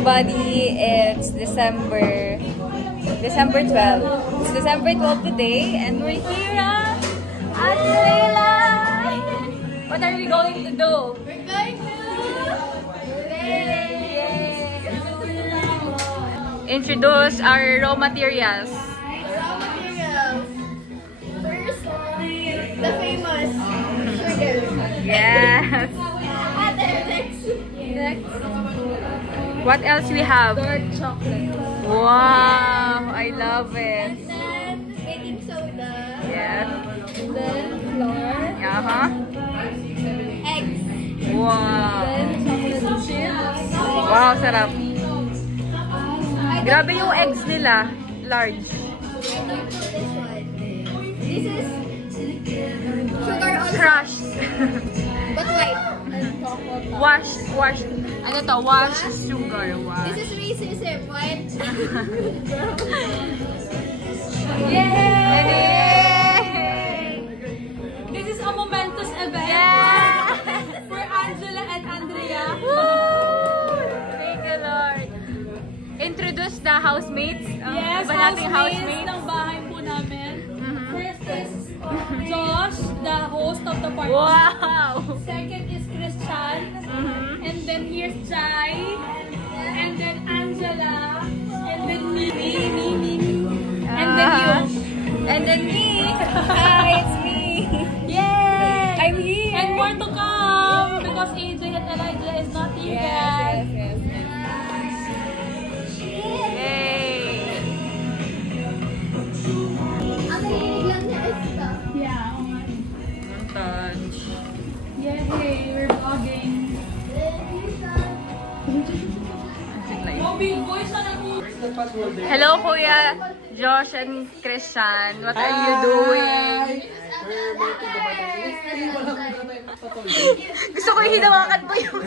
everybody. It's December 12. It's December 12 today, and we're here at Layla. What are we going to do? We're going to introduce our raw materials. First, the famous sugar. Yes. Next. What else we have? Dark chocolate. Wow, I love it. And then baking soda. Yes. And then flour. Eggs. Wow. Then chocolate chips. Wow, sarap. Grabe yung eggs nila. Large. This one. This is sugar on Crushed. but white. Washed. Ano to? Washed sugar. Wow. This is racism. White. Yay! This is a momentous event for Angela and Andrea. Thank you, Lord. Introduce the housemates. Yes, Iba nating housemates ng bahay po namin. First is Josh, the host of the party. Wow! Second is Christian. And then here's Jai. And then Angela. And then me. And then you. And then me. Hi, it's me. Yay! I'm here. And more to come because AJ and Elijah is not here yet. Yes. Ang narinig lang niya is stuff. Yeah. Touch. Yay! We're vlogging. Oh, big boys na Hello, Kuya Josh and Christian. What are you doing? Gusto ko yung hinawakan po yung...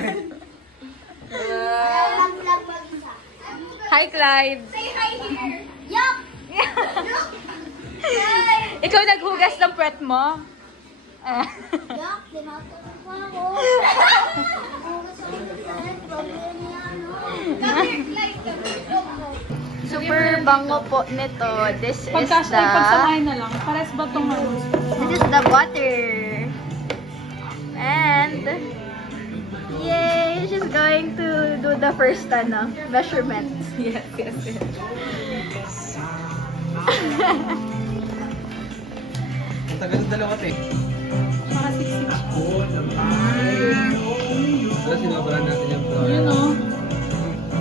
Hi, Clyde. Say hi here. Yup! Ikaw naghugas ng puwet mo? Yup! Tinatanong pa ako. Super bango po nito. This is Pagsamay na lang. Pares ba itong This is the butter. And yay! She's going to do the first measurement. Yes. Ang tagal ng dalawa te. Para 6-6. Wala sinabaran natin yung flour. Yun o.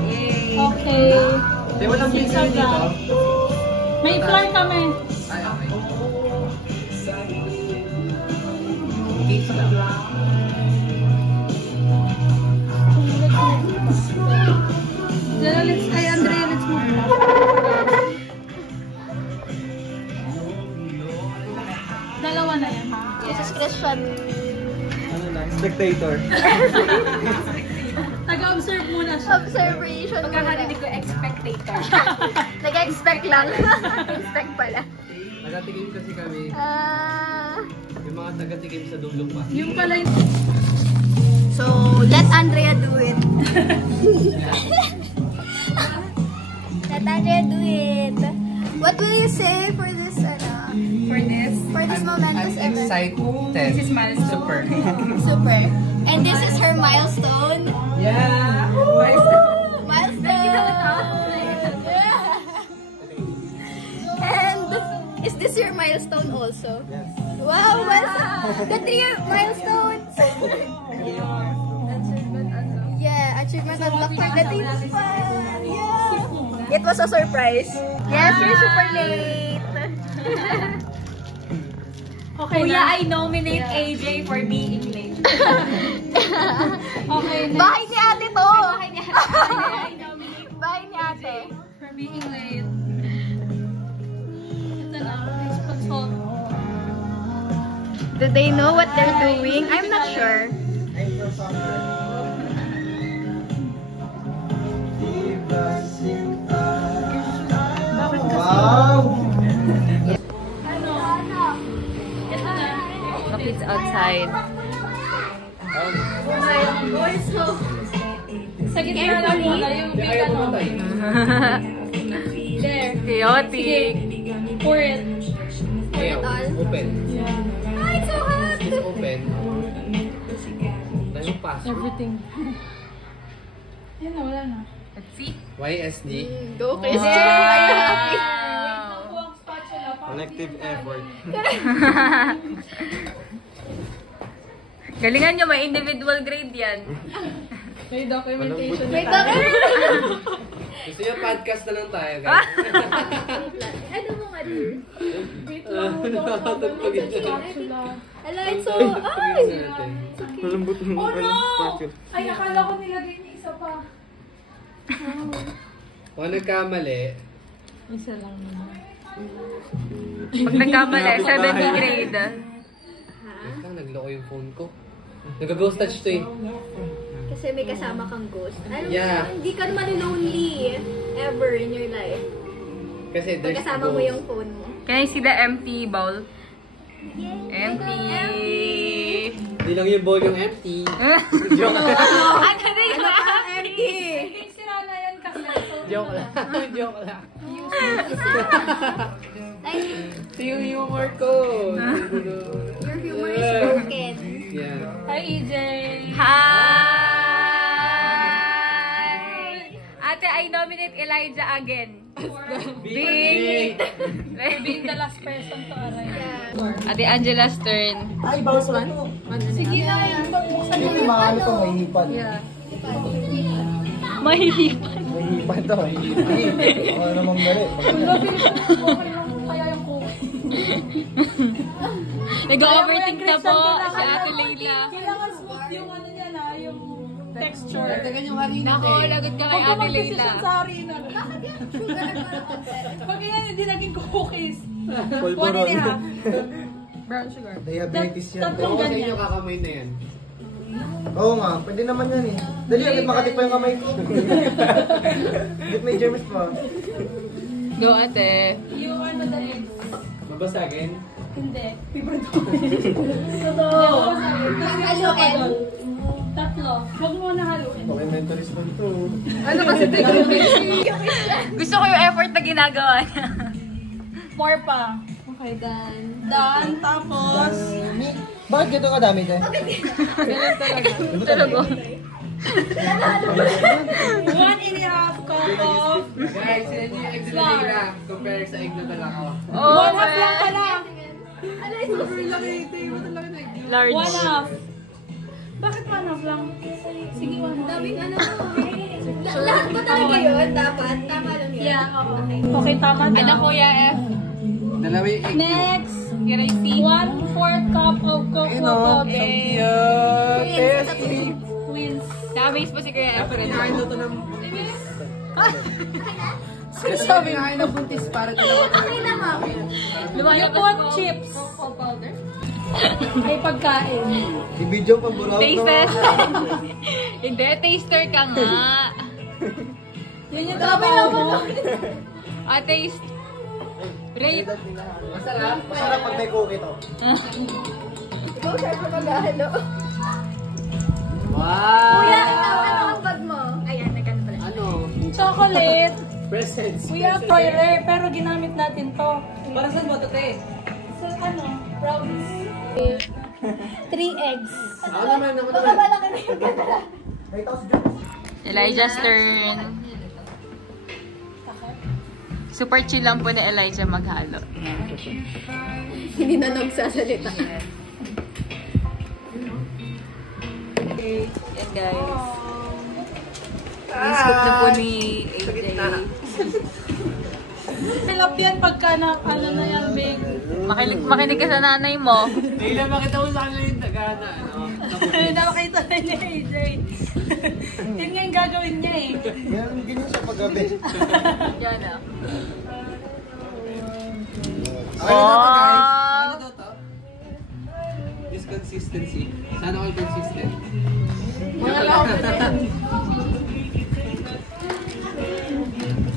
Yay! Okay. Di walang pizza dito? May flour kami. Ay, okay. Pizza. Andrea, let's move. Dalawa na yan. This is Christian. Ano lang? Spectator. Taga-observe muna siya. Observation. Pagkakarinig ko, expectator. Nag-expect lang. Expect pala. Nagatikim kasi kami. Yung mga tagatikim sa dulo pa. Yung pala yung... So, let Andrea do it. Let Andrea do it. What will you say for this, for this momentous I'm event? excited. This is milestone. Super. Super. And this is her milestone. Yeah! Milestone. Yeah. And is this your milestone also? Yes. Wow, milestone. The 3 milestones. Yeah, achievement unlocked for the team. Yeah. It was a surprise. Yes, you're super late. Okay Kuya, na. I nominate AJ for being late. Okay na. Bahay ni ate to. Bahay niya. I nominate Bahay ni ate. For being late. Ito na. Please put salt. Do they know what they're doing? I'm not sure. Wow! Look, it's outside. Boys, so Sa gitna lang muna yung big Ayaw ano. pumatay. There. Chaotic. Pour it. Ayaw. Open. Yeah. Ah, it's so hot! Just open. Tayo password. Everything. Yan na, wala na. Let's see. YSD. Go, Chris. Wow. Ako ang spatula. Collective effort. Galingan nyo, may individual grade yan. May documentation. Wait, bakit? Gusto nyo podcast na lang tayo, guys. Ano mo nga, dear? Wait lang, Nakatagpag ito. spatula. Ala, it's so... Ay! Ay! Malambot mo. Oh no! Ay, akala ko nilagay niya isa pa. Kung nagkamali, Isa lang naman. Pag nagkamali, 7th grade. nagloko yung phone ko. Nag-ghost touch to eh. Kasi may kasama kang ghost. Ano Yeah. hindi ka naman lonely ever in your life. Kasi Pag there's kasama mo yung phone mo. Can I see the empty bowl? Empty. Hindi lang yung bowl yung empty. Joke lang. Ano na yung empty? Sira na yan kasi. Joke lang. Joke lang. Like, Ito yung humor ko. your humor is broken. Yeah. Hi, EJ. Hi! Ate, I nominate Elijah again. Big! Being the last person to arrive. Yeah. Ate Angela's turn. Ay, bawas man. Sige na, yung buksan mo Hindi yung mga ano to, may hipan. Mahihipan. May hipan to. Ano namang dali. okay lang kaya yung cook. Nag-overthink na po si Ate Leila. Kailangan smooth yung ano niya na, yung texture. Dagdagan yung harina. Nako, lagot ka kay Huwag ka Ate mag-decision Leila. sa harina. Pag yan, hindi naging cookies. Polvoron. 1.5 brown sugar. Diabetes yan. Tatlong Oo, sa inyo ganyan. kakamay na yan. Oo nga, pwede naman yan eh. Dali, agad makatip pa yung kamay ko. Agad may germs pa. Go, Ate. Yung ano the eggs. Mabasagin? Hindi. Paper Totoo. Haluin. Tatlo. Huwag mo na haluin. Documentary ko to. Ano kasi gusto ko yung effort na ginagawa niya. More pa. Okay, done. Done. Tapos, Bakit gito kadami te? ganun talaga. Talaga. 1.5 cup of Guys, sila niyo yung egg na nila. Compare sa egg na dala ko. Oh, 1.5 lang pala. Ala, it's so large. 1.5. Bakit 1.5 lang? Sige, 1.5. daming ano. Lahat ba talaga yun? Dapat? Tama lang yun. Yeah, oo. Okay, tama na. Ano, Kuya F? Dalawa yung egg. Next, Can I see? 1/4 cup of cocoa powder. Twins. Na-amaze po si Kuya F. Sabi mo. Okay na, ma'am. You put chips. May pagkain. I-video pang buraw to. Taste test. Hindi, taster ka nga. Yun yung trabaho mo. Taste. Rate. Masarap. Masarap pag may cookie to. Ikaw, sir, pa maghahalo. Wow! Kuya, ikaw, ano ang bag mo? Ayan, nagkano pala. Ano? Chocolate. Presents. We have toiler, pero ginamit natin to. Para saan mo ito, te? So, ano? Brownies. 3 eggs. Ako naman, ako Baka naman. malaki na yung ganda. May taos dyan. Elijah's turn. Super chill lang po na Elijah maghalo. Hindi na nagsasalita. Yan guys. Scoop na po ni AJ. Hilap yan pagka na, ano na yan, big. Makinig ka sa nanay mo. Leila, makita mo sa kanila yung tagana. Ano? Nakakita na niya, AJ. Yun nga yung gagawin niya eh. Ganyan siya paggabi. Yan ah. Okay na to, guys. Ano to to? This consistency. Sana all consistent.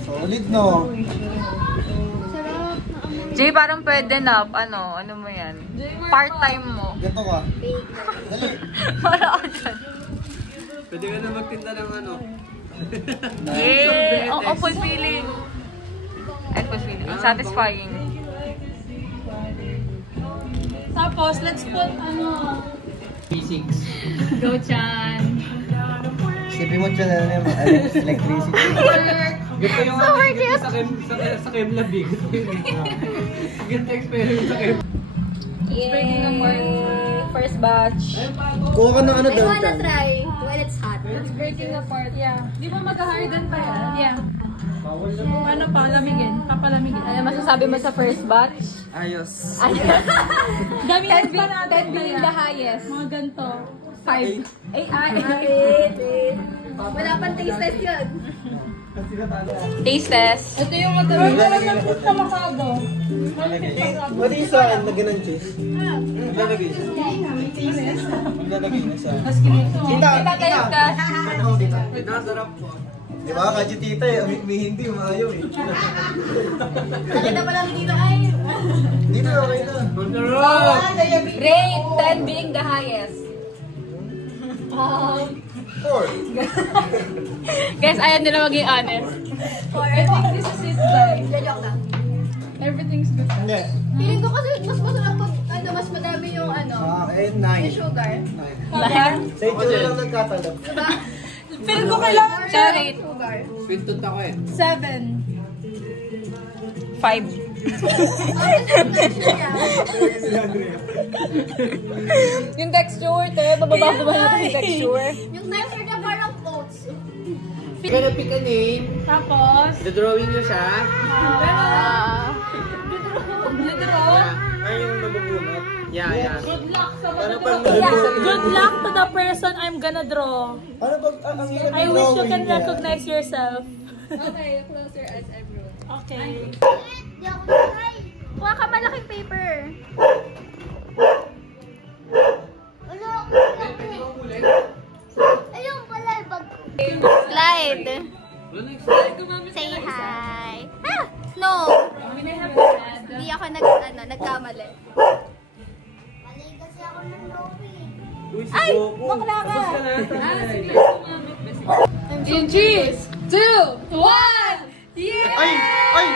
Solid no. Sarap. Jay, parang pwede na. Ano mo yan? Part-time mo. Ganto ka. Dali. Para ako dyan. Pwede ka na magtinda ng ano. Yay! Ang fulfilling. And fulfilling. It's satisfying. Tapos, let's put ano. P6. Go, Chan. Isipin mo dyan na yung electricity. Ganito yung sa Kemlab eh. Ganito experiment sa Kemlab. Yay! First batch. Kuha ka ng ano I doon, wanna Chan. try when it's hot. It's breaking apart, yeah. Di ba mag-harden pa yan? Yeah. Ano pa, lamigin. Papalamigin. Ano masasabi mo sa first batch? Ayos. Gamitin pa natin 10 being the highest. mga ganito. 5. Wala pang taste test yun. Taste test. Ito yung matagal na put na makado. What is sa akin? Lagyan ng cheese. Maglalagay siya. Maglalagay na siya. Tita, Tayo ka. Nasarap po. Di ba? Kadyo tita eh. May hindi, umayaw eh. Nakita pa lang dito ay. Dito, okay na. Masarap! Rate 10 being the highest. 4. Guys, ayaw nila maging honest. I think this is it, guys. Joke lang. Everything's good. Hindi. Feeling ko kasi mas masarap pag ano, mas madami yung ano, Sa akin, yung 9. sugar. Sa ito na lang nagkatalab. Diba? Feel ko kailangan siya. Rate Sugar. Sweet tooth ako eh. 7. 5. Yung texture, te. Bababa ba natin yung texture? Yung texture niya parang oats. Gonna pick a name. Tapos, The-drawing nyo siya. Ay, yung nabubunot. Yeah. good luck sa Ano mga pang Good luck to the person I'm gonna draw. Ano pag ang hirap I ng wish you drawing can niya. recognize yourself. Okay, close your eyes, everyone. Okay. Di ako try. Kuha ka malaking paper. Ano? Ayun pala, bag ko. Slide. Say hi. Ah! No! Hindi ako nagkamali. Mali kasi ako ng Lowy. Ay! Bakla ka! In 3, 2, 1! Yeah! Ay! Ay!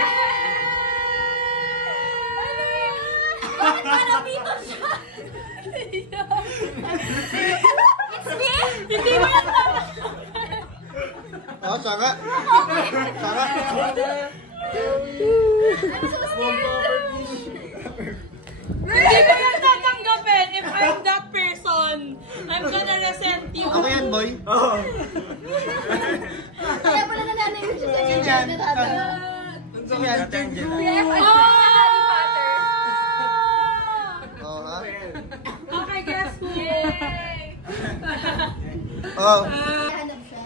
Bakit parang dito siya? It's me? Hindi mo yan Oh, sanga. Sanga. I'm so scared. Hindi ko yan tatanggapin. If I'm that person, I'm gonna resent you. Ako yan, boy. Kaya pala nananayin siya sa Yan. inyo. Sino yan? Oh, ha? Okay, guess who? Oh. Hanap siya.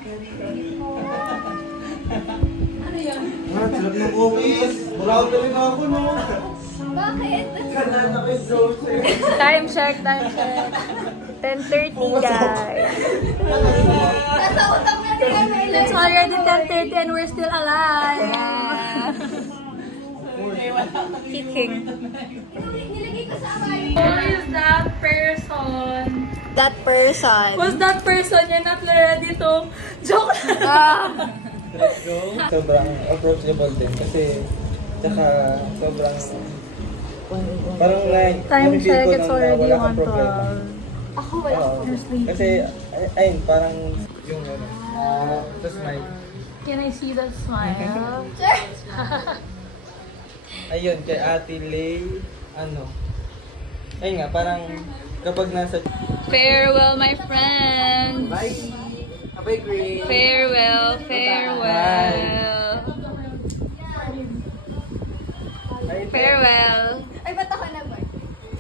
Ano yan? Ah, sarap ng cookies. Buraw ka rin ako, no? Bakit? Kanana kay Jose. Time check. 10:30, guys. Nasa utak na ni Carmela. It's already 10:30 and we're still alive. Kicking. Nilagay ko sa aquarium. Who is that person? That person. Who's that person? You're not ready to joke. Sobrang approachable din kasi tsaka sobrang parang like Time yung feel check, ko it's na already wala kang problema. 1:12. Ako wala. Oo. Kasi ayun parang yung ano tapos may Can I see that smile? ayun kay Ate Lay ano ayun nga parang kapag nasa Farewell, my friends. bye abay great Farewell. Farewell. Ay, ba't ako na ba?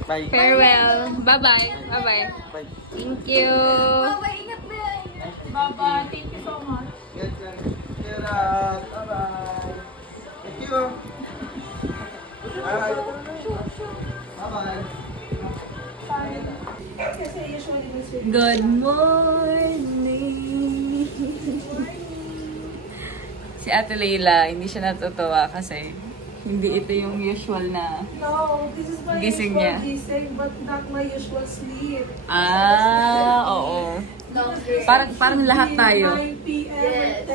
bye Farewell. Bye-bye. bye Thank you. Baba, ingat ba yan? Bye-bye. Thank you so much. Yes, sir. Bye bye thank you bye bye Good morning. Si Ate Leila, hindi siya natutuwa kasi hindi ito yung usual na No, this is my gising usual niya. gising, but not my usual sleep. Oo. Parang lahat tayo. Yes.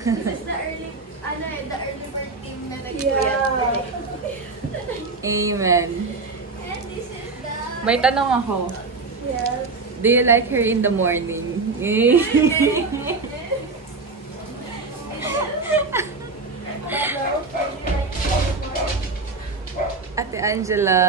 This is the early bird team na nag-puyat. Amen. And this is the... May tanong ako. Yes. Do you like her in the morning? Ate Angela.